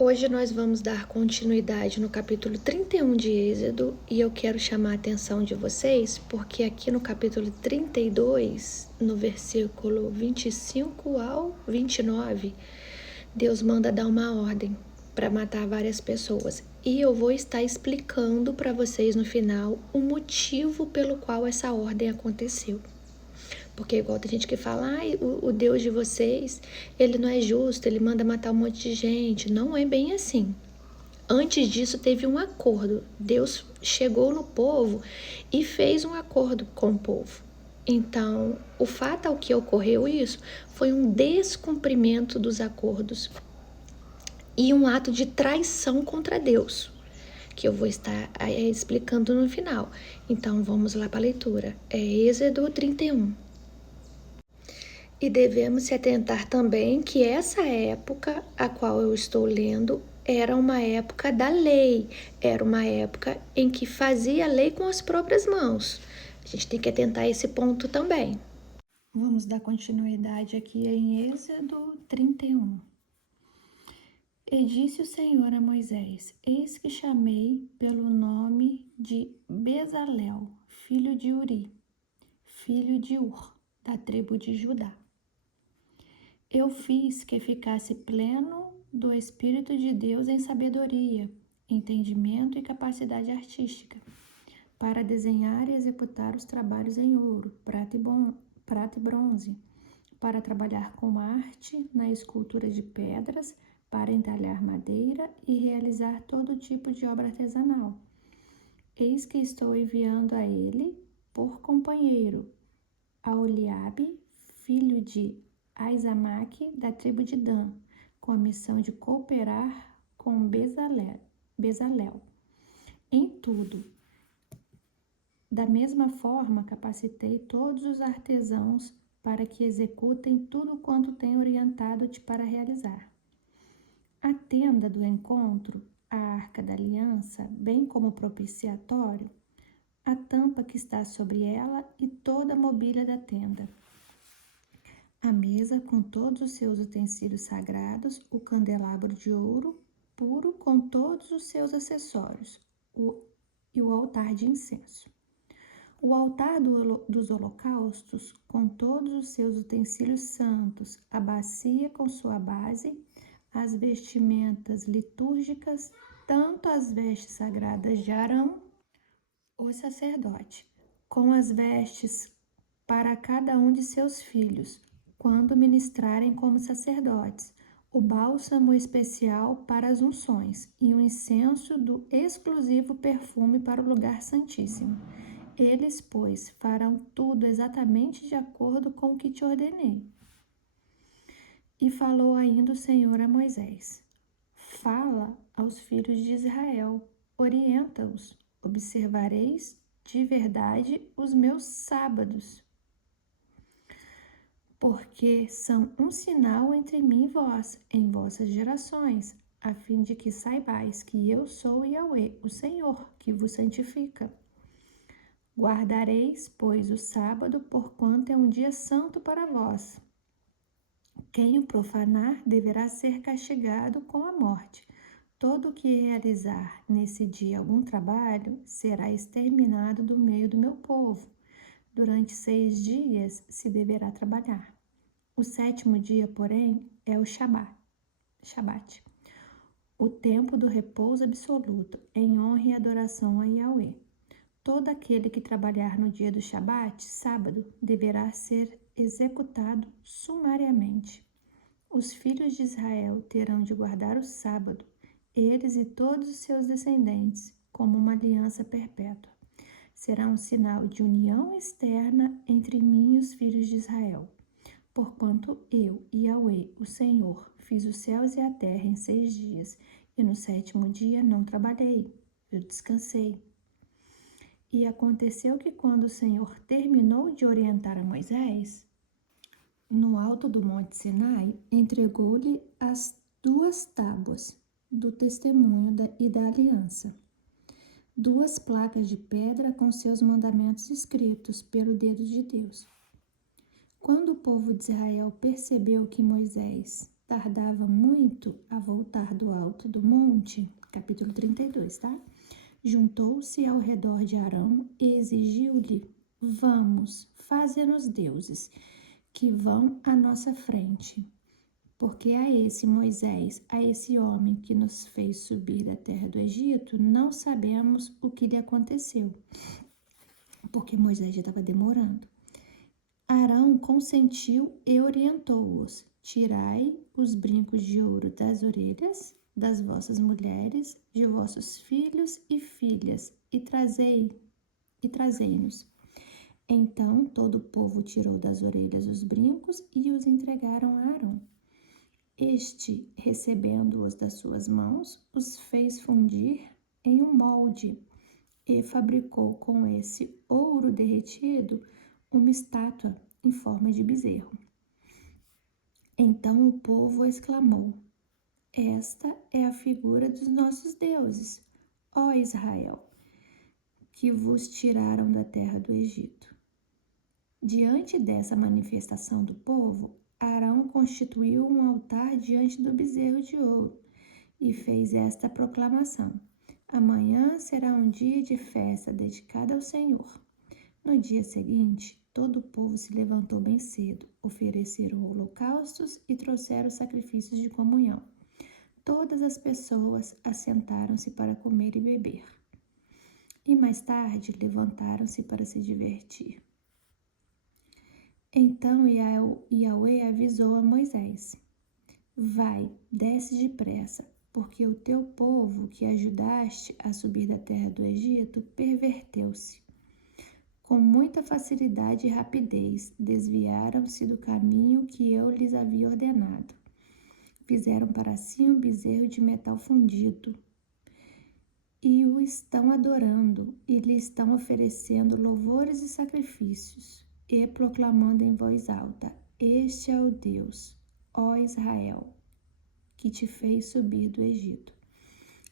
Hoje nós vamos dar continuidade no capítulo 31 de Êxodo e eu quero chamar a atenção de vocês porque aqui no capítulo 32, no versículo 25 ao 29, Deus manda dar uma ordem para matar várias pessoas. E eu vou estar explicando para vocês no final o motivo pelo qual essa ordem aconteceu. Porque igual tem gente que fala, o Deus de vocês, ele não é justo, ele manda matar um monte de gente. Não é bem assim. Antes disso teve um acordo. Deus chegou no povo e fez um acordo com o povo. Então, o fato ao que ocorreu isso foi um descumprimento dos acordos e um ato de traição contra Deus, que eu vou estar explicando no final. Então, vamos lá para a leitura. É Êxodo 31. E devemos se atentar também que essa época a qual eu estou lendo era uma época da lei, era uma época em que fazia a lei com as próprias mãos. A gente tem que atentar a esse ponto também. Vamos dar continuidade aqui em Êxodo 31. E disse o Senhor a Moisés: Eis que chamei pelo nome de Bezalel, filho de Uri, filho de Ur, da tribo de Judá. Eu fiz que ficasse pleno do Espírito de Deus em sabedoria, entendimento e capacidade artística, para desenhar e executar os trabalhos em ouro, prata e bronze, para trabalhar com arte na escultura de pedras, para entalhar madeira e realizar todo tipo de obra artesanal. Eis que estou enviando a ele, por companheiro, a Oliabe, filho de Aizamaque, da tribo de Dan, com a missão de cooperar com Bezalel. Em tudo, da mesma forma, capacitei todos os artesãos para que executem tudo quanto tenho orientado-te para realizar. A tenda do encontro, a arca da aliança, bem como o propiciatório, a tampa que está sobre ela e toda a mobília da tenda. A mesa com todos os seus utensílios sagrados, o candelabro de ouro puro com todos os seus acessórios e o altar de incenso. O altar dos holocaustos com todos os seus utensílios santos, a bacia com sua base, as vestimentas litúrgicas, tanto as vestes sagradas de Arão, o sacerdote, com as vestes para cada um de seus filhos, quando ministrarem como sacerdotes, o bálsamo especial para as unções e o incenso do exclusivo perfume para o lugar santíssimo. Eles, pois, farão tudo exatamente de acordo com o que te ordenei. E falou ainda o Senhor a Moisés: Fala aos filhos de Israel, orienta-os, observareis de verdade os meus sábados, porque são um sinal entre mim e vós, em vossas gerações, a fim de que saibais que eu sou Yahweh, o Senhor, que vos santifica. Guardareis, pois, o sábado, porquanto é um dia santo para vós. Quem o profanar deverá ser castigado com a morte. Todo o que realizar nesse dia algum trabalho será exterminado do meio do meu povo. Durante 6 dias se deverá trabalhar. O 7º dia, porém, é o Shabat, o tempo do repouso absoluto, em honra e adoração a Yahweh. Todo aquele que trabalhar no dia do Shabat, sábado, deverá ser executado sumariamente. Os filhos de Israel terão de guardar o sábado, eles e todos os seus descendentes, como uma aliança perpétua. Será um sinal de união externa entre mim e os filhos de Israel. Porquanto eu, Yahweh, o Senhor, fiz os céus e a terra em 6 dias, e no 7º dia não trabalhei, eu descansei. E aconteceu que quando o Senhor terminou de orientar a Moisés, no alto do monte Sinai, entregou-lhe as 2 tábuas do testemunho e da aliança, 2 placas de pedra com seus mandamentos escritos pelo dedo de Deus. Quando o povo de Israel percebeu que Moisés tardava muito a voltar do alto do monte, capítulo 32, tá? Juntou-se ao redor de Arão e exigiu-lhe: Vamos, faze-nos deuses, que vão à nossa frente. Porque a esse Moisés, a esse homem que nos fez subir da terra do Egito, não sabemos o que lhe aconteceu. Porque Moisés já estava demorando. Arão consentiu e orientou-os: Tirai os brincos de ouro das orelhas das vossas mulheres, de vossos filhos e filhas, e trazei-nos. Então todo o povo tirou das orelhas os brincos e os entregaram a Arão. Este, recebendo-os das suas mãos, os fez fundir em um molde e fabricou com esse ouro derretido uma estátua em forma de bezerro. Então o povo exclamou: Esta é a figura dos nossos deuses, ó Israel, que vos tiraram da terra do Egito. Diante dessa manifestação do povo, Arão constituiu um altar diante do bezerro de ouro e fez esta proclamação: Amanhã será um dia de festa dedicado ao Senhor. No dia seguinte, todo o povo se levantou bem cedo, ofereceram holocaustos e trouxeram sacrifícios de comunhão. Todas as pessoas assentaram-se para comer e beber. E mais tarde levantaram-se para se divertir. Então Yahweh avisou a Moisés: Vai, desce depressa, porque o teu povo que ajudaste a subir da terra do Egito perverteu-se. Com muita facilidade e rapidez desviaram-se do caminho que eu lhes havia ordenado. Fizeram para si um bezerro de metal fundido e o estão adorando e lhe estão oferecendo louvores e sacrifícios e proclamando em voz alta: Este é o Deus, ó Israel, que te fez subir do Egito.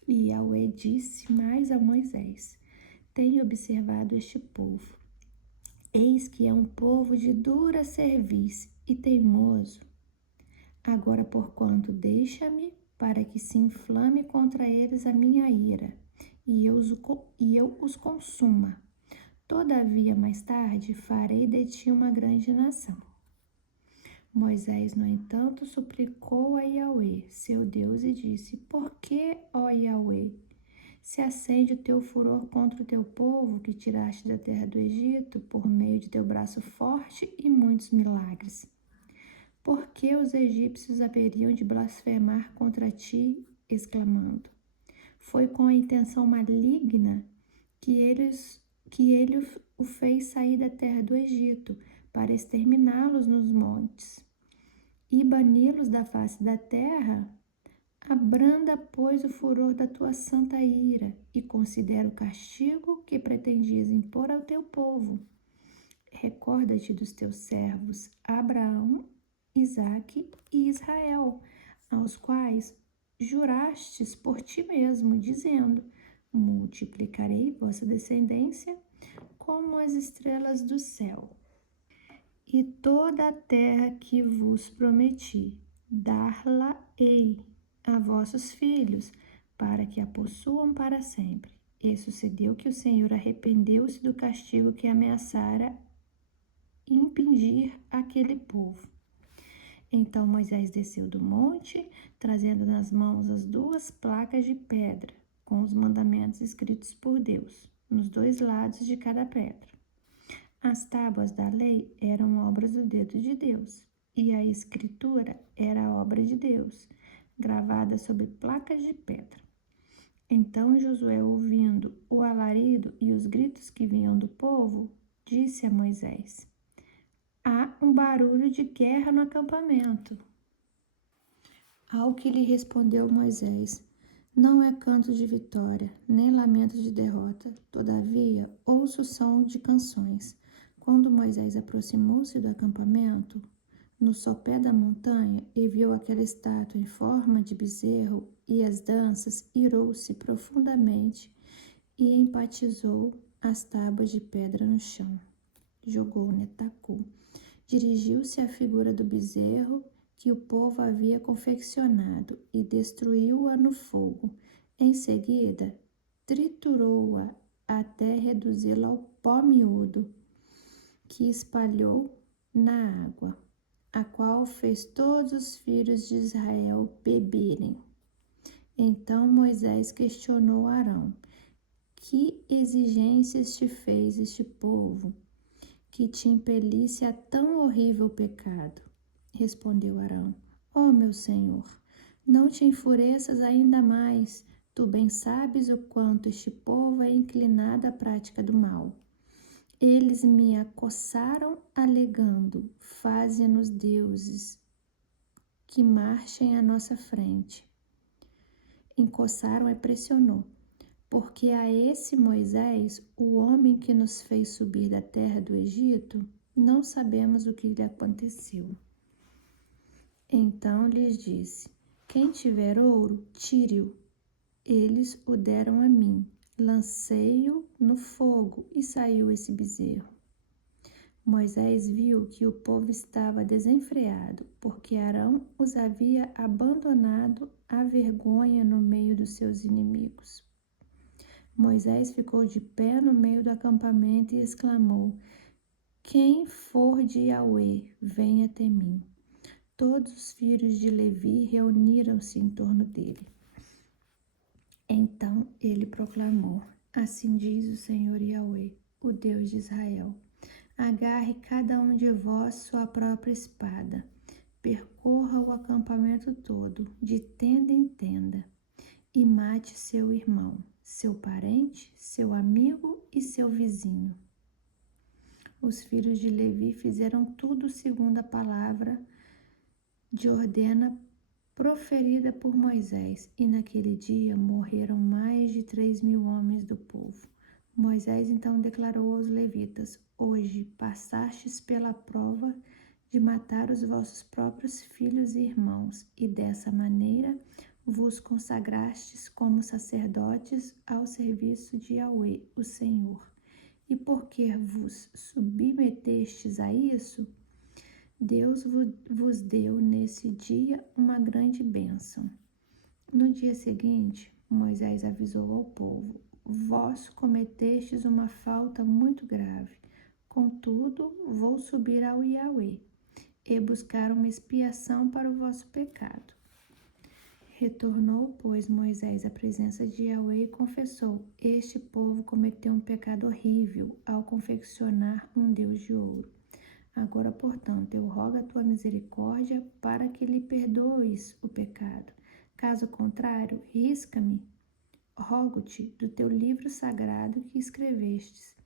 E Yahweh disse mais a Moisés: Tenho observado este povo. Eis que é um povo de dura cerviz e teimoso. Agora, porquanto, deixa-me para que se inflame contra eles a minha ira, e eu os consuma. Todavia, mais tarde, farei de ti uma grande nação. Moisés, no entanto, suplicou a Yahweh, seu Deus, e disse: Por que, ó Yahweh, se acende o teu furor contra o teu povo que tiraste da terra do Egito por meio de teu braço forte e muitos milagres? Por que os egípcios haveriam de blasfemar contra ti, exclamando: Foi com a intenção maligna que ele o fez sair da terra do Egito, para exterminá-los nos montes e bani-los da face da terra? Abranda, pois, o furor da tua santa ira e considera o castigo que pretendias impor ao teu povo. Recorda-te dos teus servos Abraão, Isaque e Israel, aos quais jurastes por ti mesmo, dizendo: Multiplicarei vossa descendência como as estrelas do céu. E toda a terra que vos prometi, dar-la-ei a vossos filhos, para que a possuam para sempre. E sucedeu que o Senhor arrependeu-se do castigo que ameaçara impingir aquele povo. Então Moisés desceu do monte, trazendo nas mãos as 2 placas de pedra, com os mandamentos escritos por Deus, nos 2 lados de cada pedra. As tábuas da lei eram obras do dedo de Deus, e a escritura era obra de Deus, gravada sobre placas de pedra. Então Josué, ouvindo o alarido e os gritos que vinham do povo, disse a Moisés: Há um barulho de guerra no acampamento. Ao que lhe respondeu Moisés: Não é canto de vitória, nem lamento de derrota. Todavia, ouço o som de canções. Quando Moisés aproximou-se do acampamento, no sopé da montanha, e viu aquela estátua em forma de bezerro e as danças, irou-se profundamente e empatizou as tábuas de pedra no chão. Jogou Netacu. Dirigiu-se à figura do bezerro que o povo havia confeccionado e destruiu-a no fogo. Em seguida, triturou-a até reduzi-la ao pó miúdo, que espalhou na água, a qual fez todos os filhos de Israel beberem. Então Moisés questionou Arão: que exigências te fez este povo, que te impelisse a tão horrível pecado? Respondeu Arão: Ó meu senhor, não te enfureças ainda mais. Tu bem sabes o quanto este povo é inclinado à prática do mal. Eles me acossaram alegando: faze-nos deuses que marchem à nossa frente. Encossaram e pressionou. Porque a esse Moisés, o homem que nos fez subir da terra do Egito, não sabemos o que lhe aconteceu. Então lhes disse: quem tiver ouro, tire-o. Eles o deram a mim. Lancei-o no fogo e saiu esse bezerro. Moisés viu que o povo estava desenfreado, porque Arão os havia abandonado à vergonha no meio dos seus inimigos. Moisés ficou de pé no meio do acampamento e exclamou: quem for de Yahweh, venha até mim. Todos os filhos de Levi reuniram-se em torno dele. Então ele proclamou: assim diz o Senhor Yahweh, o Deus de Israel: agarre cada um de vós sua própria espada, percorra o acampamento todo, de tenda em tenda, e mate seu irmão, seu parente, seu amigo e seu vizinho. Os filhos de Levi fizeram tudo segundo a palavra de ordena proferida por Moisés, e naquele dia morreram mais de 3.000 homens do povo. Moisés então declarou aos levitas: hoje passastes pela prova de matar os vossos próprios filhos e irmãos, e dessa maneira vos consagrastes como sacerdotes ao serviço de Yahweh, o Senhor. E porque vos submetestes a isso, Deus vos deu nesse dia uma grande bênção. No dia seguinte, Moisés avisou ao povo: vós cometestes uma falta muito grave. Contudo, vou subir ao Yahweh e buscar uma expiação para o vosso pecado. Retornou, pois, Moisés à presença de Yahweh e confessou: este povo cometeu um pecado horrível ao confeccionar um Deus de ouro. Agora, portanto, eu rogo a tua misericórdia para que lhe perdoes o pecado. Caso contrário, risca-me, rogo-te, do teu livro sagrado que escrevestes.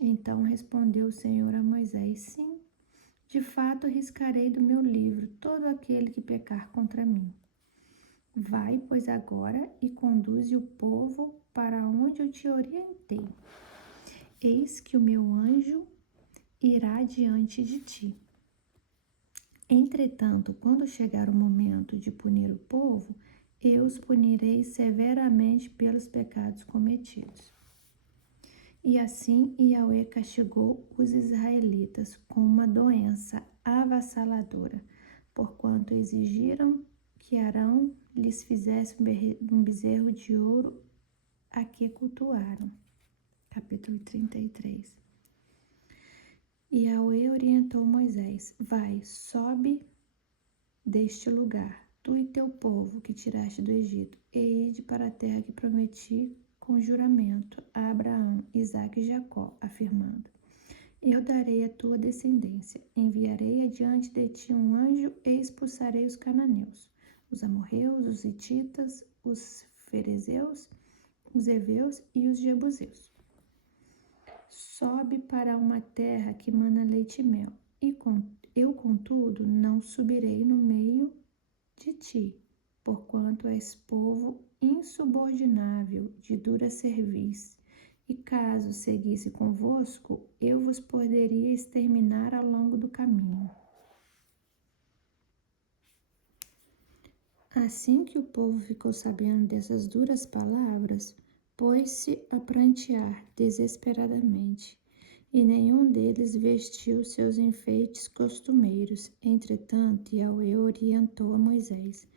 Então respondeu o Senhor a Moisés: sim, de fato riscarei do meu livro todo aquele que pecar contra mim. Vai, pois, agora e conduze o povo para onde eu te orientei. Eis que o meu anjo irá diante de ti. Entretanto, quando chegar o momento de punir o povo, eu os punirei severamente pelos pecados cometidos. E assim Yahweh castigou os israelitas com uma doença avassaladora, porquanto exigiram que Arão lhes fizesse um bezerro de ouro a que cultuaram. Capítulo 33. Yahweh orientou Moisés: vai, sobe deste lugar, tu e teu povo que tiraste do Egito, e ide para a terra que prometi com juramento a Abraão, Isaque e Jacó, afirmando: eu darei a tua descendência, enviarei adiante de ti um anjo e expulsarei os cananeus, os amorreus, os hititas, os ferezeus, os heveus e os jebuseus. Sobe para uma terra que mana leite e mel, eu, contudo, não subirei no meio de ti, porquanto és povo insubordinável, de dura cerviz. E caso seguisse convosco, eu vos poderia exterminar ao longo do caminho. Assim que o povo ficou sabendo dessas duras palavras, pôs-se a prantear desesperadamente. e nenhum deles vestiu seus enfeites costumeiros. Entretanto, Yahweh orientou a Moisés: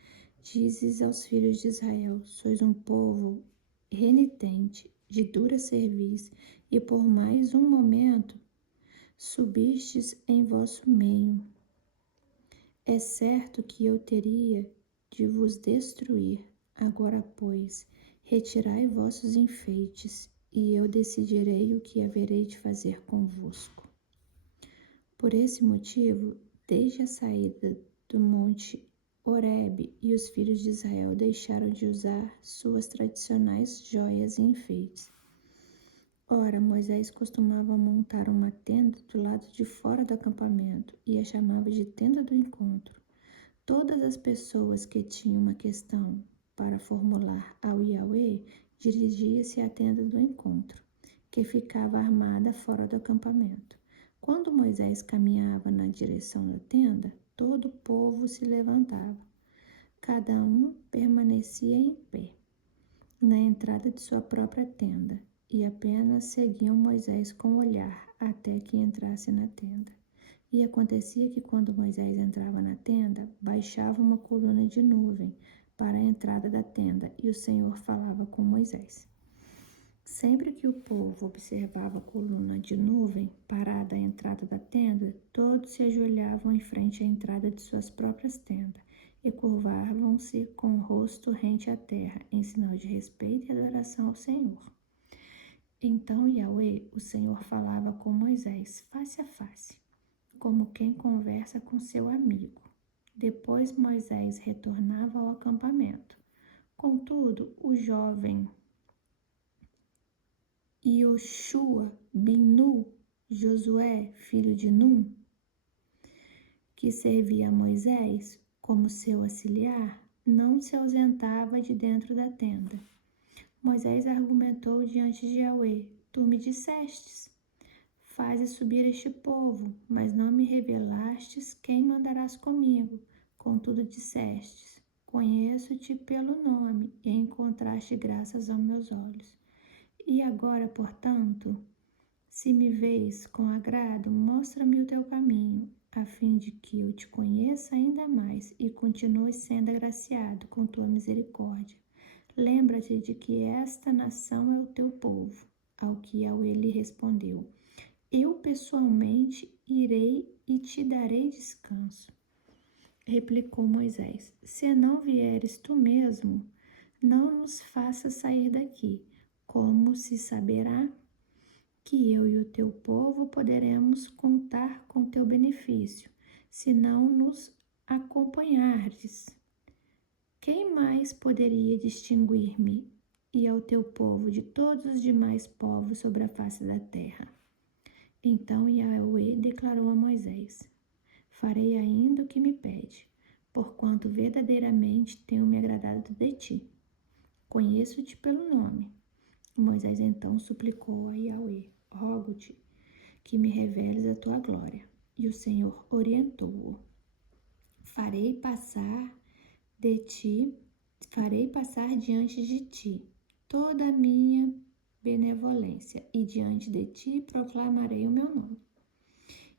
Dizes aos filhos de Israel: Sois um povo renitente, de dura cerviz, e por mais um momento subistes em vosso meio. É certo que eu teria de vos destruir. Agora, pois, retirai vossos enfeites, e eu decidirei o que haverei de fazer convosco. Por esse motivo, desde a saída do monte Horebe, e os filhos de Israel deixaram de usar suas tradicionais joias e enfeites. Ora, Moisés costumava montar uma tenda do lado de fora do acampamento e a chamava de tenda do encontro. Todas as pessoas que tinham uma questão para formular ao Yahweh dirigia-se à tenda do encontro, que ficava armada fora do acampamento. Quando Moisés caminhava na direção da tenda, todo o povo se levantava. Cada um permanecia em pé, na entrada de sua própria tenda, e apenas seguiam Moisés com o olhar até que entrasse na tenda. E acontecia que quando Moisés entrava na tenda, baixava uma coluna de nuvem para a entrada da tenda, e o Senhor falava com Moisés. Sempre que o povo observava a coluna de nuvem parada à entrada da tenda, todos se ajoelhavam em frente à entrada de suas próprias tendas e curvavam-se com o rosto rente à terra, em sinal de respeito e adoração ao Senhor. Então Yahweh, o Senhor, falava com Moisés face a face, como quem conversa com seu amigo. Depois Moisés retornava ao acampamento. Contudo, o jovem Yoshua bin Nun, Josué, filho de Nun, que servia a Moisés como seu auxiliar, não se ausentava de dentro da tenda. Moisés argumentou diante de Yahweh: Tu me dissestes, faze subir este povo, mas não me revelastes quem mandarás comigo. Contudo dissestes: Conheço-te pelo nome, e encontraste graças aos meus olhos. E agora, portanto, se me vês com agrado, mostra-me o teu caminho, a fim de que eu te conheça ainda mais e continue sendo agraciado com tua misericórdia. Lembra-te de que esta nação é o teu povo. Ao que Yahweh lhe respondeu: Eu pessoalmente irei e te darei descanso. Replicou Moisés: Se não vieres tu mesmo, não nos faças sair daqui. Como se saberá que eu e o teu povo poderemos contar com teu benefício, se não nos acompanhares? Quem mais poderia distinguir-me e ao teu povo de todos os demais povos sobre a face da terra? Então Yahweh declarou a Moisés: Farei ainda o que me pede, porquanto verdadeiramente tenho me agradado de ti. Conheço-te pelo nome. Moisés então suplicou a Yahweh: Rogo-te que me reveles a tua glória. E o Senhor orientou-o: Farei passar diante de ti toda a minha benevolência, e diante de ti proclamarei o meu nome.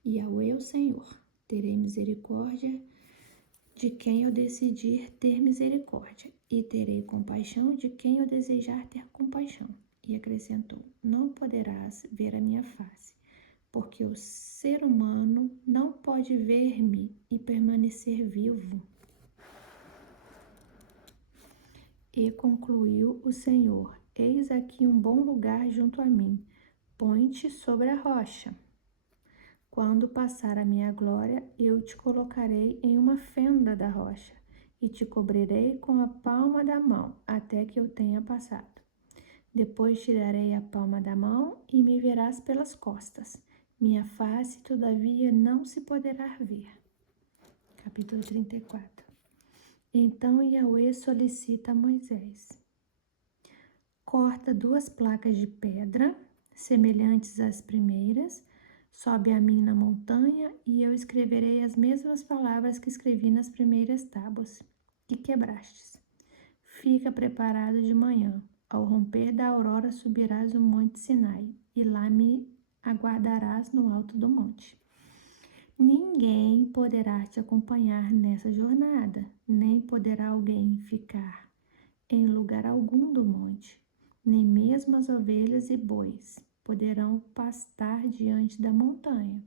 Yahweh, o Senhor, terei misericórdia de quem eu decidir ter misericórdia, e terei compaixão de quem eu desejar ter compaixão. E acrescentou: Não poderás ver a minha face, porque o ser humano não pode ver-me e permanecer vivo. E concluiu o Senhor: Eis aqui um bom lugar junto a mim, põe-te sobre a rocha. Quando passar a minha glória, eu te colocarei em uma fenda da rocha, e te cobrirei com a palma da mão, até que eu tenha passado. Depois tirarei a palma da mão, e me verás pelas costas. Minha face, todavia, não se poderá ver. Capítulo 34. Então Yahweh solicita a Moisés: Corta 2 placas de pedra, semelhantes às primeiras, sobe a mim na montanha, e eu escreverei as mesmas palavras que escrevi nas primeiras tábuas, que quebrastes. Fica preparado de manhã. Ao romper da aurora subirás o monte Sinai, e lá me aguardarás no alto do monte. Ninguém poderá te acompanhar nessa jornada, nem poderá alguém ficar em lugar algum do monte, nem mesmo as ovelhas e bois poderão pastar diante da montanha.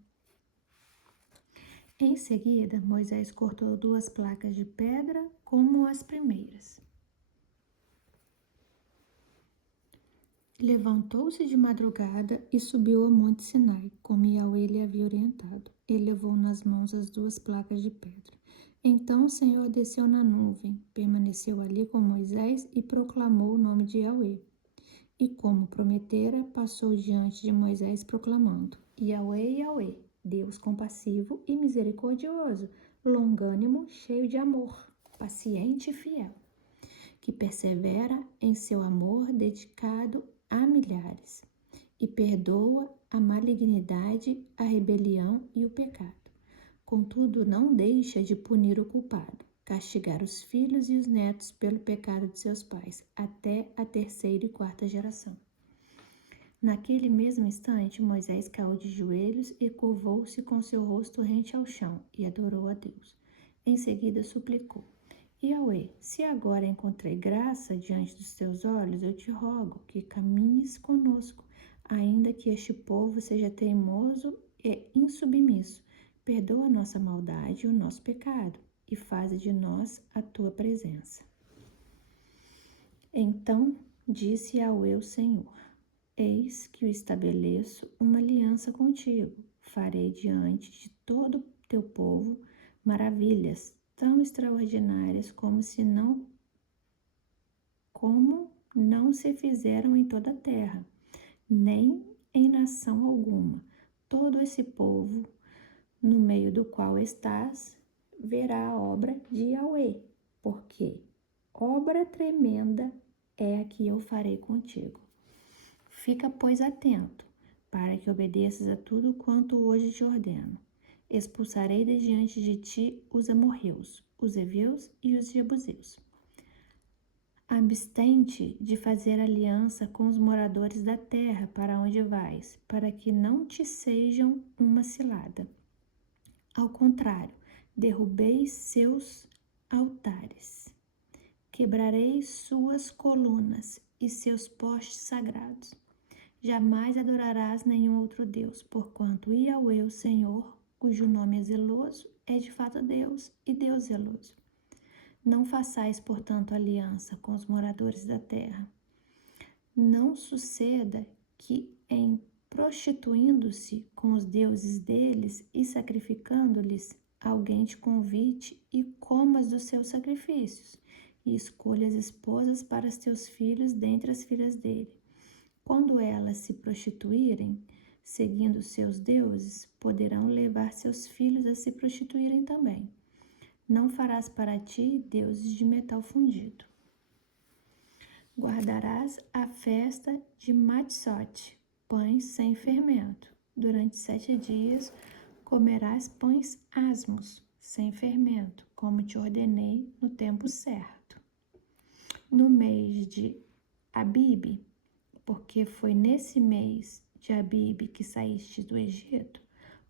Em seguida, Moisés cortou 2 placas de pedra como as primeiras. Levantou-se de madrugada e subiu ao monte Sinai, como Yahweh lhe havia orientado. Ele levou nas mãos as 2 placas de pedra. Então o Senhor desceu na nuvem, permaneceu ali com Moisés e proclamou o nome de Yahweh. E como prometera, passou diante de Moisés proclamando: Yahweh, Yahweh, Deus compassivo e misericordioso, longânimo, cheio de amor, paciente e fiel, que persevera em seu amor dedicado a milhares, e perdoa a malignidade, a rebelião e o pecado. Contudo, não deixa de punir o culpado, castigar os filhos e os netos pelo pecado de seus pais, até a 3ª e 4ª geração. Naquele mesmo instante, Moisés caiu de joelhos e curvou-se com seu rosto rente ao chão e adorou a Deus. Em seguida suplicou: Yahweh, se agora encontrei graça diante dos teus olhos, eu te rogo que caminhes conosco, ainda que este povo seja teimoso e insubmisso. Perdoa a nossa maldade e o nosso pecado, e faze de nós a tua presença. Então disse Yahweh o Senhor: Eis que eu estabeleço uma aliança contigo. Farei diante de todo o teu povo maravilhas tão extraordinárias como não se fizeram em toda a terra, nem em nação alguma. Todo esse povo no meio do qual estás verá a obra de Yahweh, porque obra tremenda é a que eu farei contigo. Fica, pois, atento, para que obedeças a tudo quanto hoje te ordeno. Expulsarei de diante de ti os amorreus, os heveus e os jebuseus. Abstente de fazer aliança com os moradores da terra para onde vais, para que não te sejam uma cilada. Ao contrário, derrubei seus altares, quebrarei suas colunas e seus postes sagrados. Jamais adorarás nenhum outro Deus, porquanto Yahweh, o Senhor, cujo nome é zeloso, é de fato Deus e Deus zeloso. Não façais, portanto, aliança com os moradores da terra. Não suceda que, em prostituindo-se com os deuses deles e sacrificando-lhes, alguém te convite e comas dos seus sacrifícios, e escolhas esposas para os teus filhos dentre as filhas dele. Quando elas se prostituírem, seguindo seus deuses, poderão levar seus filhos a se prostituírem também. Não farás para ti deuses de metal fundido. Guardarás a festa de Matzot, pães sem fermento. Durante 7 dias comerás pães asmos, sem fermento, como te ordenei no tempo certo. No mês de Abibe, porque foi nesse mês de Abibe que saíste do Egito,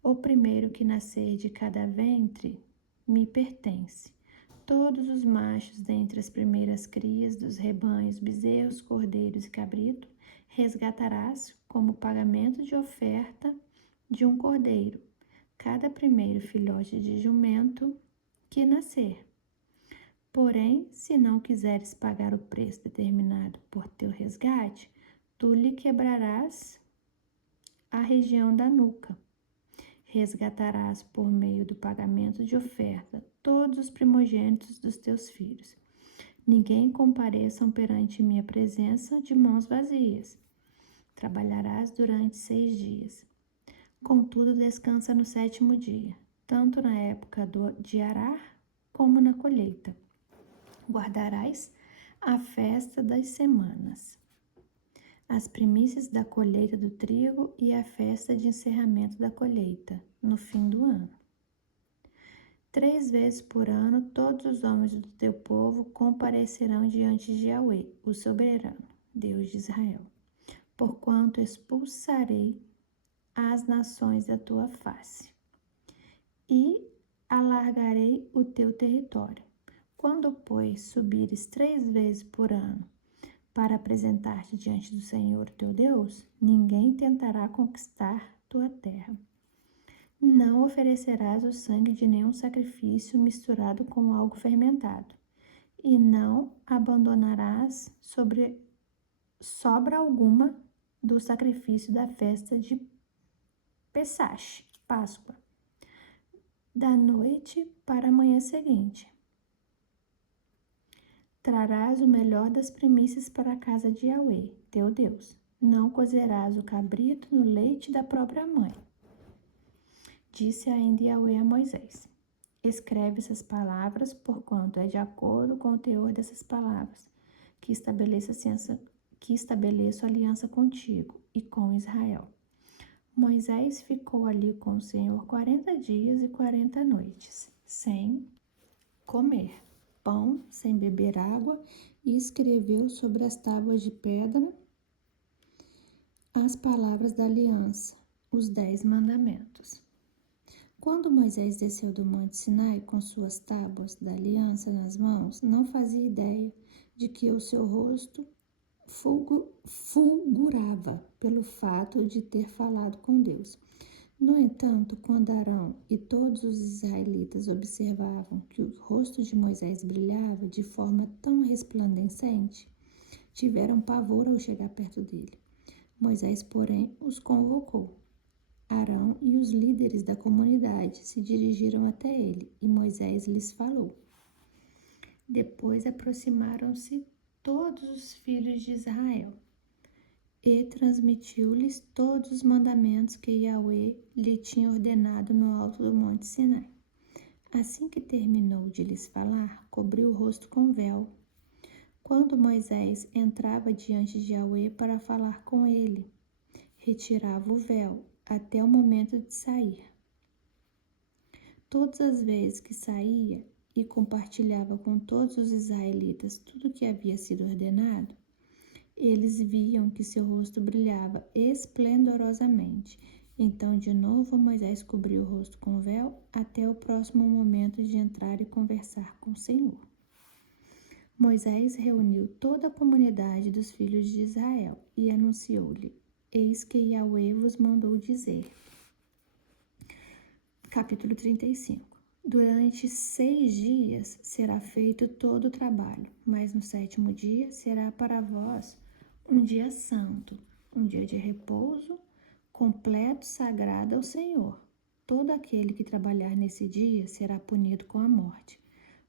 o primeiro que nascer de cada ventre me pertence. Todos os machos dentre as primeiras crias dos rebanhos, bezerros, cordeiros e cabrito, resgatarás como pagamento de oferta de um cordeiro, cada primeiro filhote de jumento que nascer. Porém, se não quiseres pagar o preço determinado por teu resgate, tu lhe quebrarás a região da nuca. Resgatarás por meio do pagamento de oferta todos os primogênitos dos teus filhos. Ninguém compareçam perante minha presença de mãos vazias. Trabalharás durante 6 dias. Contudo, descansa no 7º dia, tanto na época de arar como na colheita. Guardarás a festa das semanas, as primícias da colheita do trigo e a festa de encerramento da colheita, no fim do ano. 3 vezes por ano, todos os homens do teu povo comparecerão diante de Yahweh, o soberano, Deus de Israel, porquanto expulsarei às nações da tua face, e alargarei o teu território. Quando, pois, subires 3 vezes por ano para apresentar-te diante do Senhor teu Deus, ninguém tentará conquistar tua terra. Não oferecerás o sangue de nenhum sacrifício misturado com algo fermentado, e não abandonarás sobra alguma do sacrifício da festa de Pessach, Páscoa, da noite para a manhã seguinte. Trarás o melhor das primícias para a casa de Yahweh, teu Deus. Não cozerás o cabrito no leite da própria mãe. Disse ainda Yahweh a Moisés: escreve essas palavras, porquanto é de acordo com o teor dessas palavras que estabeleço aliança contigo e com Israel. Moisés ficou ali com o Senhor 40 dias e 40 noites, sem comer pão, sem beber água, e escreveu sobre as tábuas de pedra as palavras da aliança, os 10 mandamentos. Quando Moisés desceu do Monte Sinai com suas tábuas da aliança nas mãos, não fazia ideia de que o seu rosto fulgurava pelo fato de ter falado com Deus. No entanto, quando Arão e todos os israelitas observavam que o rosto de Moisés brilhava de forma tão resplandecente, tiveram pavor ao chegar perto dele. Moisés, porém, os convocou. Arão e os líderes da comunidade se dirigiram até ele, e Moisés lhes falou. Depois aproximaram-se todos os filhos de Israel, e transmitiu-lhes todos os mandamentos que Yahweh lhe tinha ordenado no alto do Monte Sinai. Assim que terminou de lhes falar, cobriu o rosto com véu. Quando Moisés entrava diante de Yahweh para falar com ele, retirava o véu até o momento de sair. Todas as vezes que saía e compartilhava com todos os israelitas tudo o que havia sido ordenado, eles viam que seu rosto brilhava esplendorosamente. Então, de novo, Moisés cobriu o rosto com véu até o próximo momento de entrar e conversar com o Senhor. Moisés reuniu toda a comunidade dos filhos de Israel e anunciou-lhe: eis que Yahweh vos mandou dizer. Capítulo 35. Durante 6 dias será feito todo o trabalho, mas no 7º dia será para vós um dia santo, um dia de repouso, completo, sagrado ao Senhor. Todo aquele que trabalhar nesse dia será punido com a morte.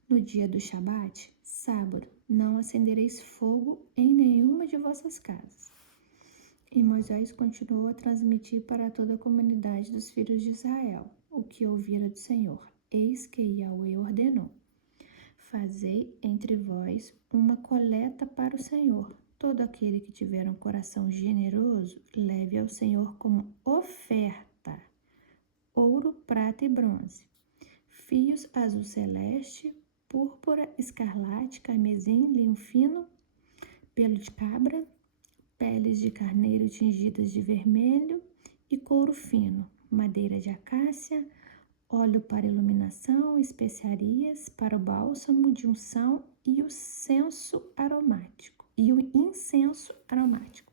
No dia do Shabat, sábado, não acendereis fogo em nenhuma de vossas casas. E Moisés continuou a transmitir para toda a comunidade dos filhos de Israel o que ouvira do Senhor. Eis que Yahweh ordenou: fazei entre vós uma coleta para o Senhor. Todo aquele que tiver um coração generoso, leve ao Senhor como oferta ouro, prata e bronze, fios azul celeste, púrpura, escarlate, carmesim, linho fino, pelo de cabra, peles de carneiro tingidas de vermelho e couro fino, madeira de acácia, óleo para iluminação, especiarias para o bálsamo de unção e o incenso aromático,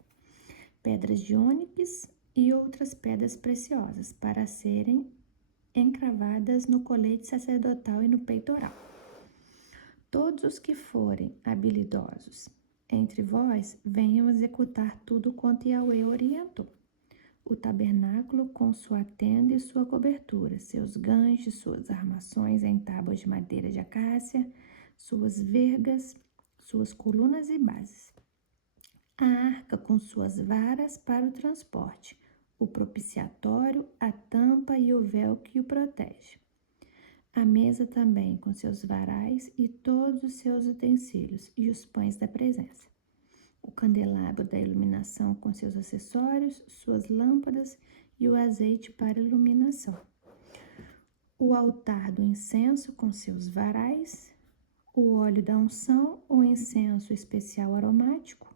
pedras de ônix e outras pedras preciosas para serem encravadas no colete sacerdotal e no peitoral. Todos os que forem habilidosos entre vós venham executar tudo quanto Yahweh orientou. O tabernáculo com sua tenda e sua cobertura, seus ganchos, suas armações em tábuas de madeira de acácia, suas vergas, suas colunas e bases. A arca com suas varas para o transporte, o propiciatório, a tampa e o véu que o protege. A mesa também com seus varais e todos os seus utensílios e os pães da presença. O candelabro da iluminação com seus acessórios, suas lâmpadas e o azeite para iluminação. O altar do incenso com seus varais, o óleo da unção, o incenso especial aromático,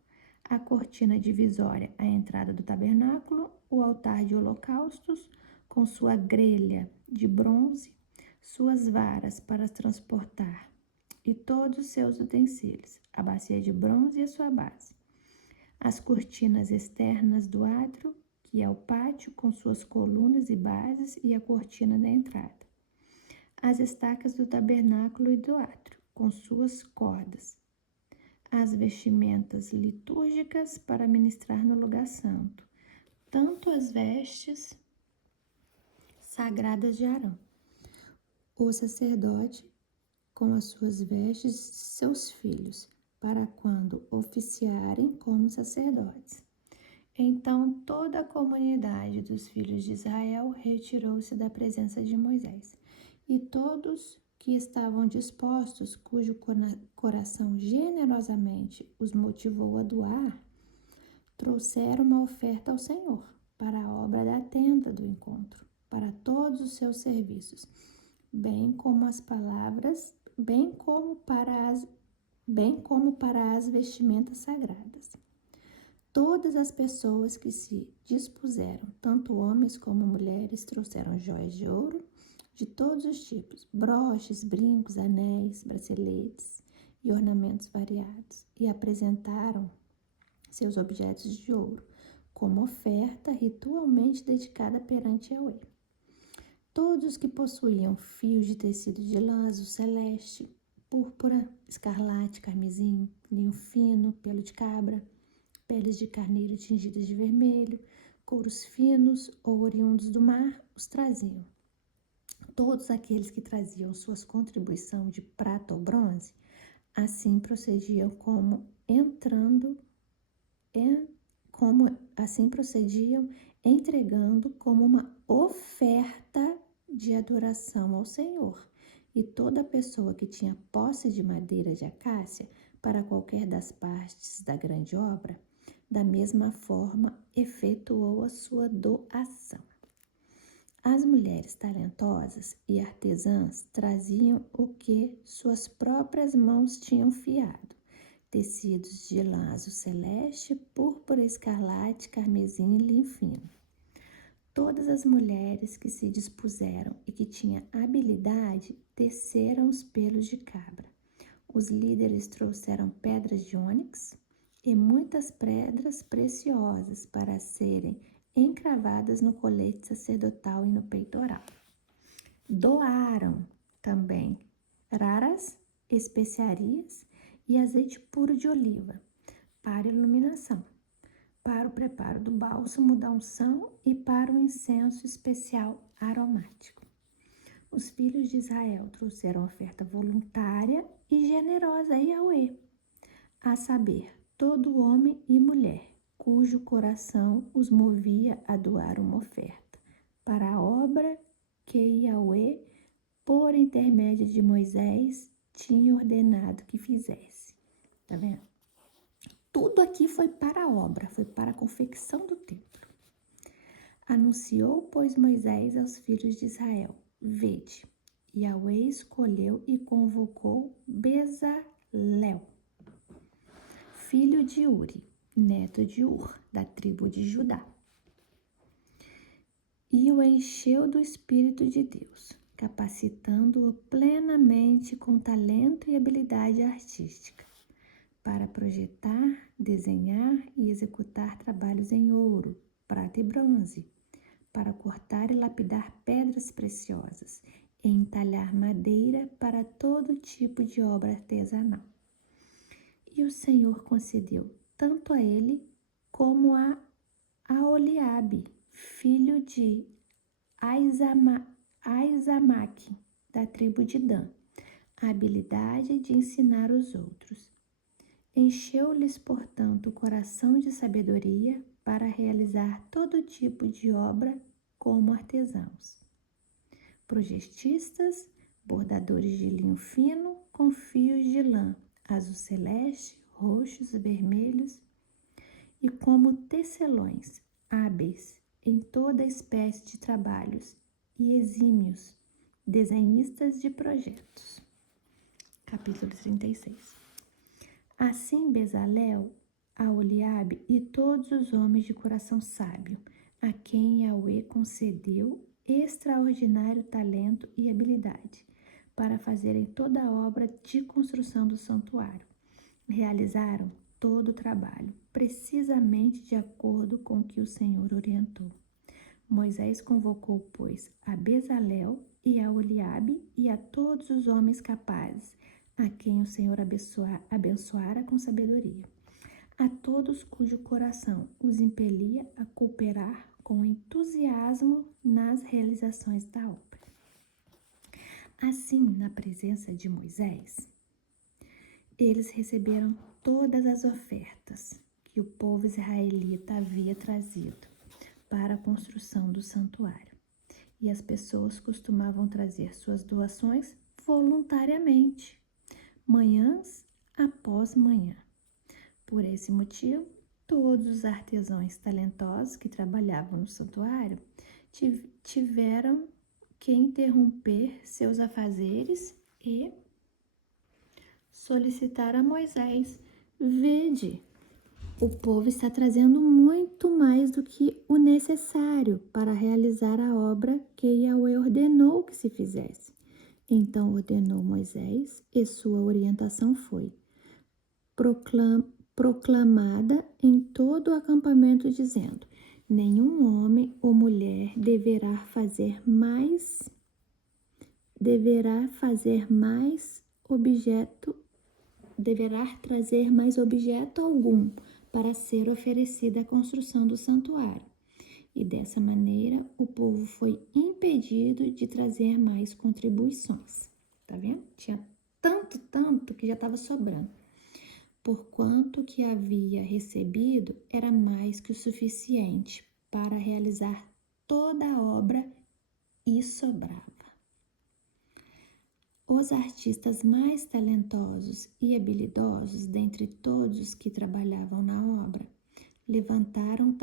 a cortina divisória à entrada do tabernáculo, o altar de holocaustos, com sua grelha de bronze, suas varas para transportar e todos os seus utensílios, a bacia de bronze e a sua base, as cortinas externas do átrio, que é o pátio, com suas colunas e bases, e a cortina da entrada, as estacas do tabernáculo e do átrio, com suas cordas, as vestimentas litúrgicas para ministrar no lugar santo, tanto as vestes sagradas de Arão, o sacerdote, com as suas vestes de seus filhos, para quando oficiarem como sacerdotes. Então toda a comunidade dos filhos de Israel retirou-se da presença de Moisés, e todos que estavam dispostos, cujo coração generosamente os motivou a doar, trouxeram uma oferta ao Senhor para a obra da tenda do encontro, para todos os seus serviços, bem como para as vestimentas sagradas. Todas as pessoas que se dispuseram, tanto homens como mulheres, trouxeram joias de ouro de todos os tipos, broches, brincos, anéis, braceletes e ornamentos variados, e apresentaram seus objetos de ouro como oferta ritualmente dedicada perante Yahweh. Todos os que possuíam fios de tecido de lã azul celeste, púrpura, escarlate, carmesim, linho fino, pelo de cabra, peles de carneiro tingidas de vermelho, couros finos ou oriundos do mar, os traziam. Todos aqueles que traziam suas contribuições de prata ou bronze, assim procediam entregando como uma oferta de adoração ao Senhor. E toda pessoa que tinha posse de madeira de acácia para qualquer das partes da grande obra, da mesma forma efetuou a sua doação. As mulheres talentosas e artesãs traziam o que suas próprias mãos tinham fiado, tecidos de lã azul celeste, púrpura, escarlate, carmesim e linho fino. Todas as mulheres que se dispuseram e que tinham habilidade teceram os pelos de cabra. Os líderes trouxeram pedras de ônix e muitas pedras preciosas para serem encravadas no colete sacerdotal e no peitoral. Doaram também raras especiarias e azeite puro de oliva para iluminação, para o preparo do bálsamo da unção e para o incenso especial aromático. Os filhos de Israel trouxeram oferta voluntária e generosa a Yahweh, a saber, todo homem e mulher, cujo coração os movia a doar uma oferta, para a obra que Yahweh, por intermédio de Moisés, tinha ordenado que fizesse. Tá vendo? Tudo aqui foi para a obra, foi para a confecção do templo. Anunciou, pois, Moisés aos filhos de Israel: vede, Yahweh escolheu e convocou Bezalel, filho de Uri, neto de Ur, da tribo de Judá, e o encheu do Espírito de Deus, capacitando-o plenamente com talento e habilidade artística, para projetar, desenhar e executar trabalhos em ouro, prata e bronze, para cortar e lapidar pedras preciosas, e entalhar madeira para todo tipo de obra artesanal. E o Senhor concedeu tanto a ele como a Aholiabe, filho de Aizamaque, da tribo de Dan, a habilidade de ensinar os outros. Encheu-lhes, portanto, o coração de sabedoria para realizar todo tipo de obra como artesãos. Projetistas, bordadores de linho fino com fios de lã azul celeste, roxos, vermelhos, e como tecelões, hábeis em toda espécie de trabalhos, e exímios desenhistas de projetos. Capítulo 36. Assim Bezalel a Oliabe e todos os homens de coração sábio, a quem Yahweh concedeu extraordinário talento e habilidade, para fazerem toda a obra de construção do santuário. Realizaram todo o trabalho, precisamente de acordo com o que o Senhor orientou. Moisés convocou, pois, a Bezalel e a Oliabe e a todos os homens capazes, a quem o Senhor abençoara com sabedoria. A todos cujo coração os impelia a cooperar com entusiasmo nas realizações da obra. Assim, na presença de Moisés, eles receberam todas as ofertas que o povo israelita havia trazido para a construção do santuário. E as pessoas costumavam trazer suas doações voluntariamente, manhãs após manhã. Por esse motivo, todos os artesãos talentosos que trabalhavam no santuário tiveram que interromper seus afazeres e solicitar a Moisés: vede, o povo está trazendo muito mais do que o necessário para realizar a obra que Yahweh ordenou que se fizesse. Então ordenou Moisés, e sua orientação foi proclamada em todo o acampamento, dizendo: nenhum homem ou mulher deverá trazer mais objeto algum para ser oferecida à construção do santuário. E dessa maneira o povo foi impedido de trazer mais contribuições. Tá vendo? Tinha tanto que já estava sobrando. Porquanto que havia recebido era mais que o suficiente para realizar toda a obra e sobrava. Os artistas mais talentosos e habilidosos dentre todos os que trabalhavam na obra levantaram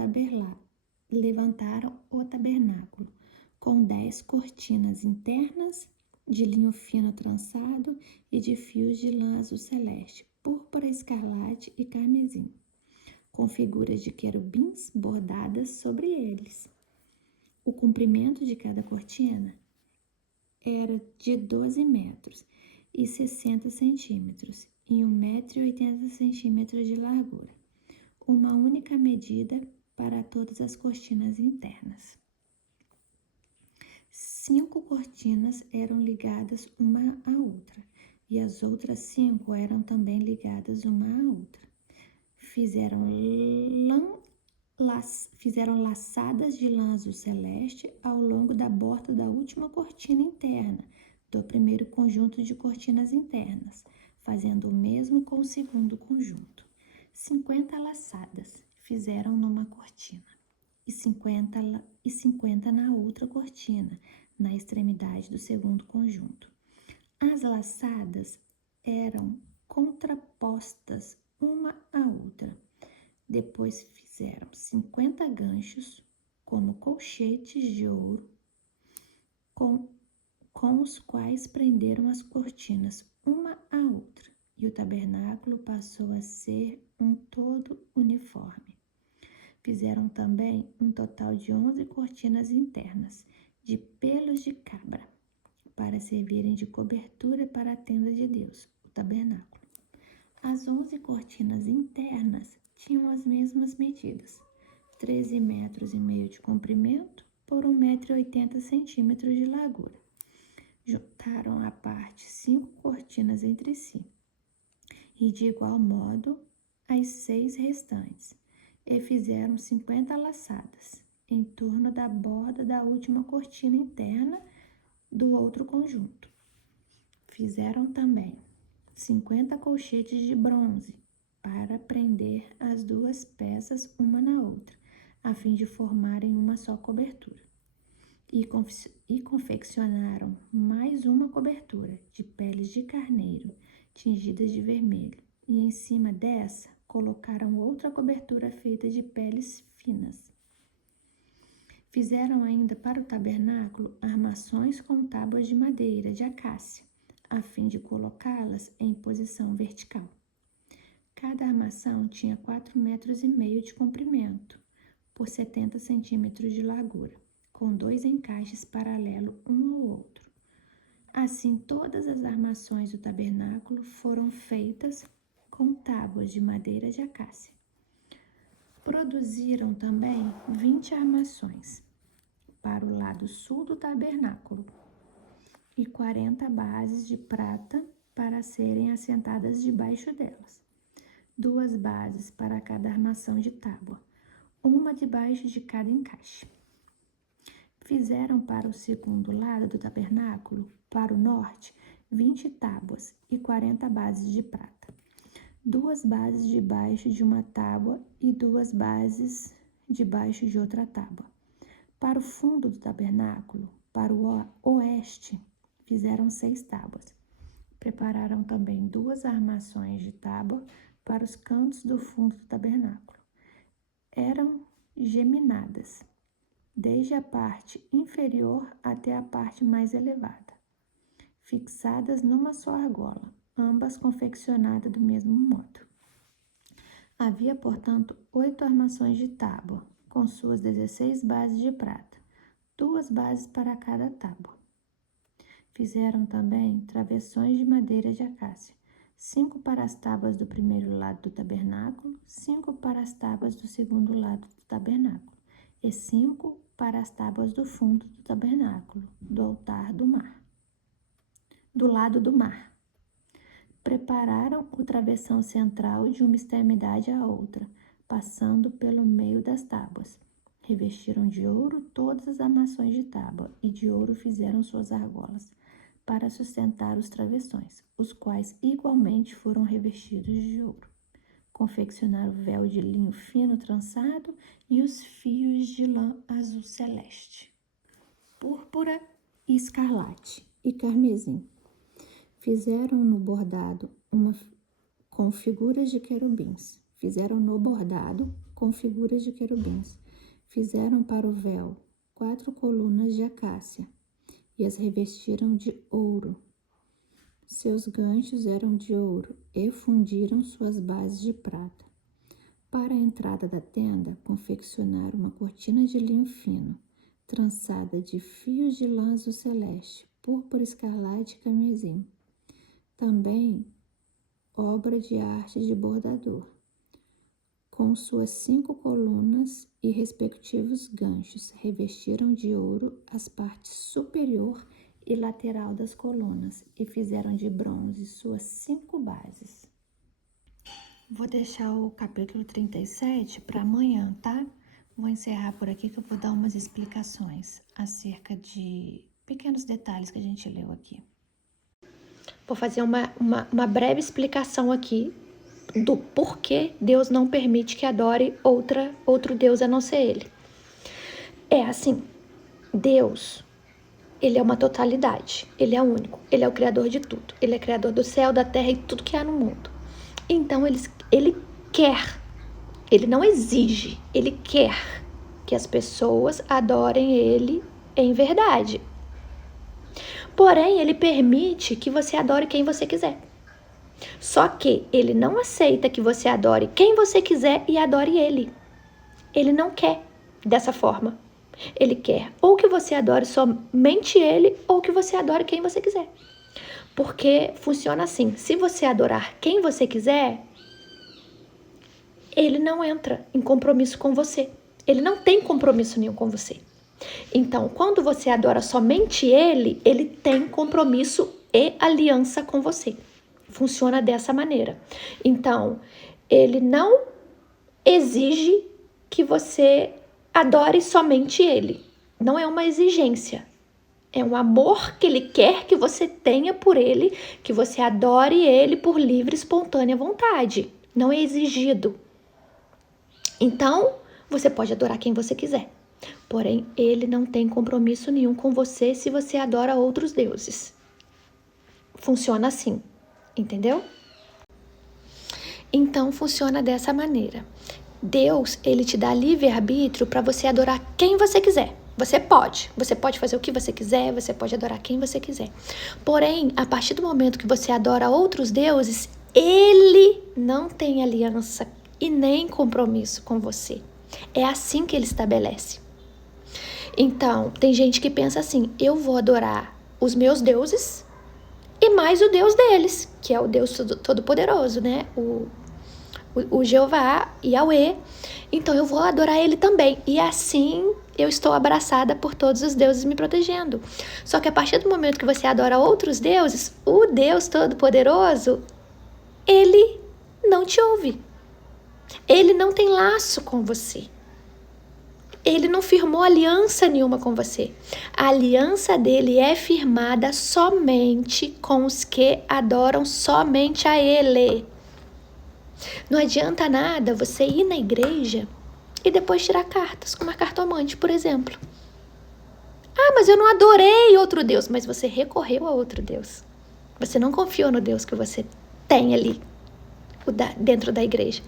o tabernáculo com 10 cortinas internas de linho fino trançado e de fios de lã azul celeste, púrpura, escarlate e carmesim, com figuras de querubins bordadas sobre eles. O comprimento de cada cortina era de 12 metros e 60 centímetros e 1,80 m de largura, uma única medida para todas as cortinas internas. 5 cortinas eram ligadas uma à outra, e as outras 5 eram também ligadas uma à outra. Fizeram laçadas de lã azul celeste ao longo da borda da última cortina interna do primeiro conjunto de cortinas internas, fazendo o mesmo com o segundo conjunto. 50 laçadas fizeram numa cortina e 50 na outra cortina, na extremidade do segundo conjunto. As laçadas eram contrapostas uma à outra. Depois fizeram 50 ganchos como colchetes de ouro, com os quais prenderam as cortinas uma à outra, e o tabernáculo passou a ser um todo uniforme. Fizeram também um total de 11 cortinas internas, de pelos de cabra, para servirem de cobertura para a tenda de Deus, o tabernáculo. As 11 cortinas internas tinham as mesmas medidas, 13,5 metros de comprimento por 1,80 m de largura. Juntaram à parte 5 cortinas entre si, e de igual modo as 6 restantes, e fizeram 50 laçadas em torno da borda da última cortina interna do outro conjunto. Fizeram também 50 colchetes de bronze para prender as duas peças uma na outra, a fim de formarem uma só cobertura. E confeccionaram mais uma cobertura de peles de carneiro tingidas de vermelho, e em cima dessa colocaram outra cobertura feita de peles finas. Fizeram ainda para o tabernáculo armações com tábuas de madeira de acácia, a fim de colocá-las em posição vertical. Cada armação tinha 4,5 metros de comprimento por 70 centímetros de largura, com 2 encaixes paralelos um ao outro. Assim, todas as armações do tabernáculo foram feitas com tábuas de madeira de acácia. Produziram também 20 armações para o lado sul do tabernáculo e 40 bases de prata para serem assentadas debaixo delas. 2 bases para cada armação de tábua, uma debaixo de cada encaixe. Fizeram para o segundo lado do tabernáculo, para o norte, 20 tábuas e 40 bases de prata. 2 bases debaixo de uma tábua e 2 bases debaixo de outra tábua. Para o fundo do tabernáculo, para o oeste, fizeram 6 tábuas. Prepararam também 2 armações de tábua para os cantos do fundo do tabernáculo. Eram geminadas, desde a parte inferior até a parte mais elevada, fixadas numa só argola, ambas confeccionadas do mesmo modo. Havia, portanto, 8 armações de tábua, com suas 16 bases de prata, 2 bases para cada tábua. Fizeram também travessões de madeira de acácia, 5 para as tábuas do primeiro lado do tabernáculo, 5 para as tábuas do segundo lado do tabernáculo, e 5 para as tábuas do fundo do tabernáculo, do altar do mar, do lado do mar. Prepararam o travessão central de uma extremidade à outra, passando pelo meio das tábuas. Revestiram de ouro todas as armações de tábua, e de ouro fizeram suas argolas, para sustentar os travessões, os quais igualmente foram revestidos de ouro. Confeccionaram o véu de linho fino trançado e os fios de lã azul celeste, púrpura, escarlate e carmesim. Fizeram no bordado com figuras de querubins. Fizeram para o véu 4 colunas de acácia e as revestiram de ouro. Seus ganchos eram de ouro e fundiram suas bases de prata. Para a entrada da tenda, confeccionaram uma cortina de linho fino, trançada de fios de lã azul celeste, púrpura, escarlate e carmesim. Também obra de arte de bordador, com suas 5 colunas e respectivos ganchos, revestiram de ouro as partes superior e lateral das colunas e fizeram de bronze suas 5 bases. Vou deixar o capítulo 37 para amanhã, tá? Vou encerrar por aqui que eu vou dar umas explicações acerca de pequenos detalhes que a gente leu aqui. Vou fazer uma breve explicação aqui do porquê Deus não permite que adore outro Deus a não ser Ele. É assim, Deus, Ele é uma totalidade, Ele é único, Ele é o criador de tudo, Ele é criador do céu, da terra e tudo que há no mundo. Então, Ele quer, Ele não exige, Ele quer que as pessoas adorem Ele em verdade. Porém, Ele permite que você adore quem você quiser. Só que Ele não aceita que você adore quem você quiser e adore Ele. Ele não quer dessa forma. Ele quer ou que você adore somente Ele ou que você adore quem você quiser. Porque funciona assim, se você adorar quem você quiser, Ele não entra em compromisso com você. Ele não tem compromisso nenhum com você. Então, quando você adora somente Ele, Ele tem compromisso e aliança com você. Funciona dessa maneira. Então, Ele não exige que você adore somente Ele. Não é uma exigência. É um amor que Ele quer que você tenha por Ele, que você adore Ele por livre e espontânea vontade. Não é exigido. Então, você pode adorar quem você quiser. Porém, Ele não tem compromisso nenhum com você se você adora outros deuses. Funciona assim, entendeu? Então, funciona dessa maneira. Deus, Ele te dá livre-arbítrio para você adorar quem você quiser. Você pode fazer o que você quiser, você pode adorar quem você quiser. Porém, a partir do momento que você adora outros deuses, Ele não tem aliança e nem compromisso com você. É assim que ele estabelece. Então, tem gente que pensa assim: eu vou adorar os meus deuses e mais o Deus deles, que é o Deus Todo-Poderoso, né? O Jeová, Yahweh. Então, eu vou adorar ele também. E assim eu estou abraçada por todos os deuses me protegendo. Só que a partir do momento que você adora outros deuses, o Deus Todo-Poderoso, ele não te ouve. Ele não tem laço com você. Ele não firmou aliança nenhuma com você. A aliança dele é firmada somente com os que adoram somente a ele. Não adianta nada você ir na igreja e depois tirar cartas, como a cartomante, por exemplo. Ah, mas eu não adorei outro Deus, mas você recorreu a outro Deus. Você não confiou no Deus que você tem ali dentro da igreja.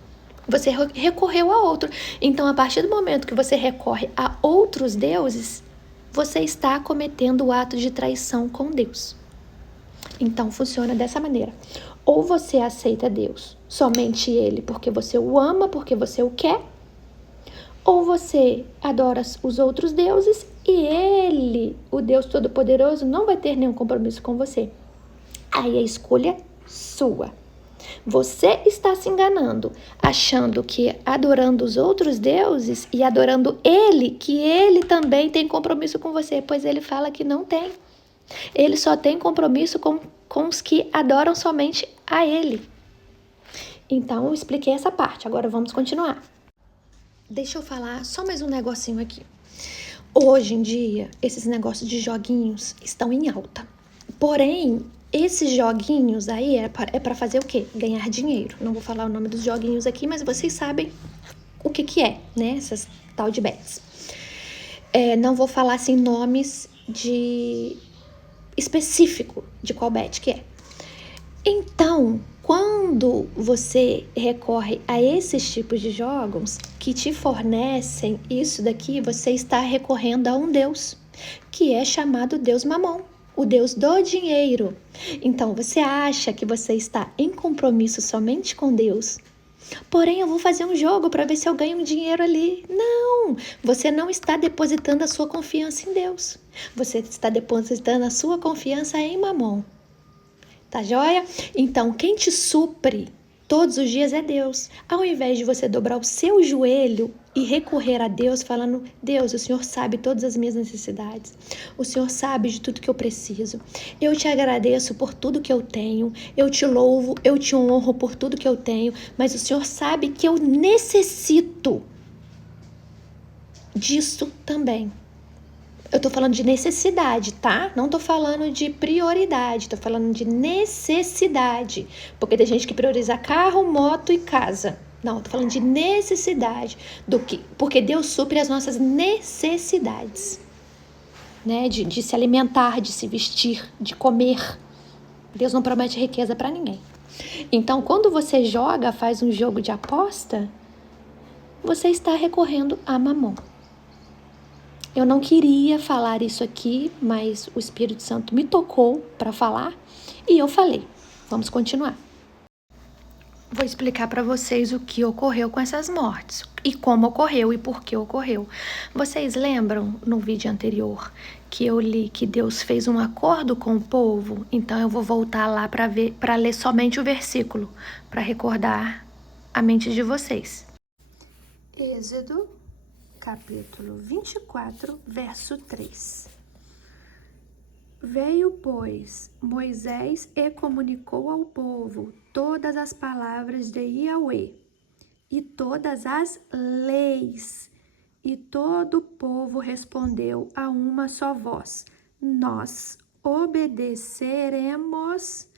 Você recorreu a outro. Então, a partir do momento que você recorre a outros deuses, você está cometendo o ato de traição com Deus. Então, funciona dessa maneira. Ou você aceita Deus, somente Ele, porque você o ama, porque você o quer, ou você adora os outros deuses e Ele, o Deus Todo-Poderoso, não vai ter nenhum compromisso com você. Aí a escolha é sua. Você está se enganando, achando que adorando os outros deuses e adorando ele, que ele também tem compromisso com você, pois ele fala que não tem. Ele só tem compromisso com os que adoram somente a ele. Então, eu expliquei essa parte, agora vamos continuar. Deixa eu falar só mais um negocinho aqui. Hoje em dia, esses negócios de joguinhos estão em alta. Porém, esses joguinhos aí é para fazer o quê? Ganhar dinheiro. Não vou falar o nome dos joguinhos aqui, mas vocês sabem o que é, né? Essas tal de bets. Não vou falar assim nomes de específico de qual bet que é. Então, quando você recorre a esses tipos de jogos que te fornecem isso daqui, você está recorrendo a um Deus, que é chamado Deus Mamon, o Deus do dinheiro. Então, você acha que você está em compromisso somente com Deus? Porém, eu vou fazer um jogo para ver se eu ganho um dinheiro ali. Não! Você não está depositando a sua confiança em Deus. Você está depositando a sua confiança em Mamon. Tá joia? Então, quem te supre todos os dias é Deus. Ao invés de você dobrar o seu joelho e recorrer a Deus falando: Deus, o Senhor sabe todas as minhas necessidades. O Senhor sabe de tudo que eu preciso. Eu te agradeço por tudo que eu tenho. Eu te louvo, eu te honro por tudo que eu tenho. Mas o Senhor sabe que eu necessito disso também. Eu tô falando de necessidade, tá? Não tô falando de prioridade, tô falando de necessidade. Porque tem gente que prioriza carro, moto e casa. Não, tô falando de necessidade. Porque Deus supre as nossas necessidades. Né? De se alimentar, de se vestir, de comer. Deus não promete riqueza para ninguém. Então, quando você joga, faz um jogo de aposta, você está recorrendo a Mamon. Eu não queria falar isso aqui, mas o Espírito Santo me tocou para falar e eu falei. Vamos continuar. Vou explicar para vocês o que ocorreu com essas mortes e como ocorreu e por que ocorreu. Vocês lembram no vídeo anterior que eu li que Deus fez um acordo com o povo? Então eu vou voltar lá para ler somente o versículo, para recordar a mente de vocês. Êxodo capítulo 24, verso 3. Veio, pois, Moisés e comunicou ao povo todas as palavras de Yahweh e todas as leis. E todo o povo respondeu a uma só voz: nós obedeceremos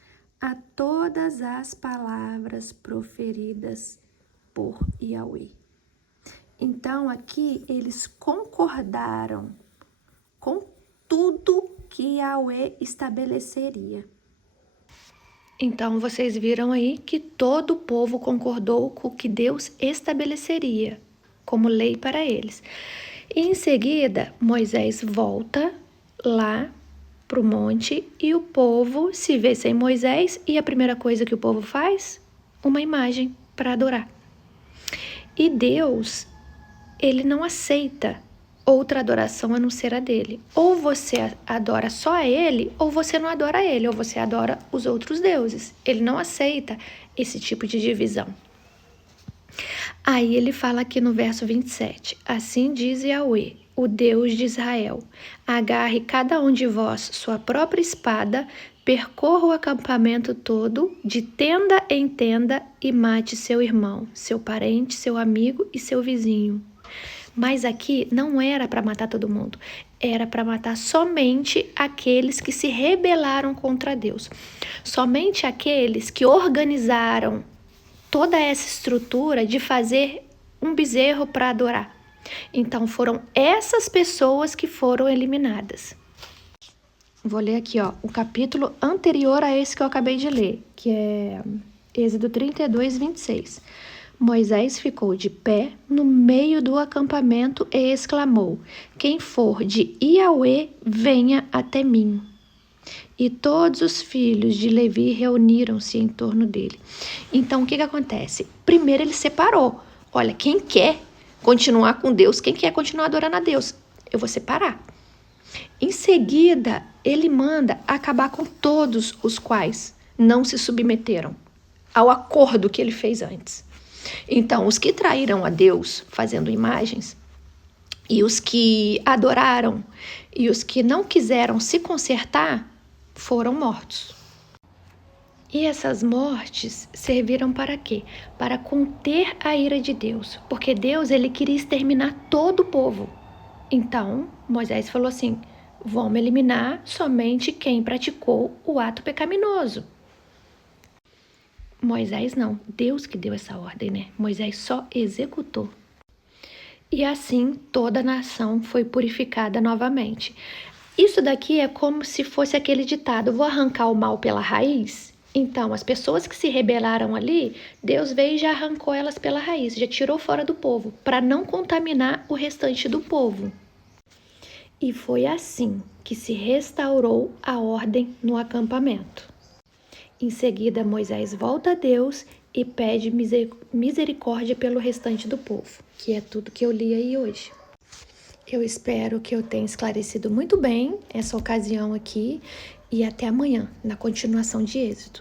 a todas as palavras proferidas por Yahweh. Então, aqui, eles concordaram com tudo que Yahweh estabeleceria. Então, vocês viram aí que todo o povo concordou com o que Deus estabeleceria como lei para eles. E, em seguida, Moisés volta lá para o monte e o povo se vê sem Moisés e a primeira coisa que o povo faz? Uma imagem para adorar. E Deus, ele não aceita outra adoração a não ser a dele. Ou você adora só a ele, ou você não adora a ele, ou você adora os outros deuses. Ele não aceita esse tipo de divisão. Aí ele fala aqui no verso 27, assim diz Yahweh, o Deus de Israel, agarre cada um de vós sua própria espada, percorra o acampamento todo, de tenda em tenda, e mate seu irmão, seu parente, seu amigo e seu vizinho. Mas aqui não era para matar todo mundo, era para matar somente aqueles que se rebelaram contra Deus. Somente aqueles que organizaram toda essa estrutura de fazer um bezerro para adorar. Então foram essas pessoas que foram eliminadas. Vou ler aqui, o capítulo anterior a esse que eu acabei de ler, que é Êxodo 32, 26. Moisés ficou de pé no meio do acampamento e exclamou: quem for de Yahweh, venha até mim. E todos os filhos de Levi reuniram-se em torno dele. Então, o que acontece? Primeiro ele separou. Olha, quem quer continuar com Deus, quem quer continuar adorando a Deus, eu vou separar. Em seguida, ele manda acabar com todos os quais não se submeteram ao acordo que ele fez antes. Então, os que traíram a Deus fazendo imagens, e os que adoraram, e os que não quiseram se consertar, foram mortos. E essas mortes serviram para quê? Para conter a ira de Deus, porque Deus ele queria exterminar todo o povo. Então, Moisés falou assim, vamos eliminar somente quem praticou o ato pecaminoso. Moisés não, Deus que deu essa ordem, né? Moisés só executou. E assim toda a nação foi purificada novamente. Isso daqui é como se fosse aquele ditado, vou arrancar o mal pela raiz. Então, as pessoas que se rebelaram ali, Deus veio e já arrancou elas pela raiz, já tirou fora do povo, para não contaminar o restante do povo. E foi assim que se restaurou a ordem no acampamento. Em seguida, Moisés volta a Deus e pede misericórdia pelo restante do povo, que é tudo que eu li aí hoje. Eu espero que eu tenha esclarecido muito bem essa ocasião aqui e até amanhã, na continuação de Êxodo.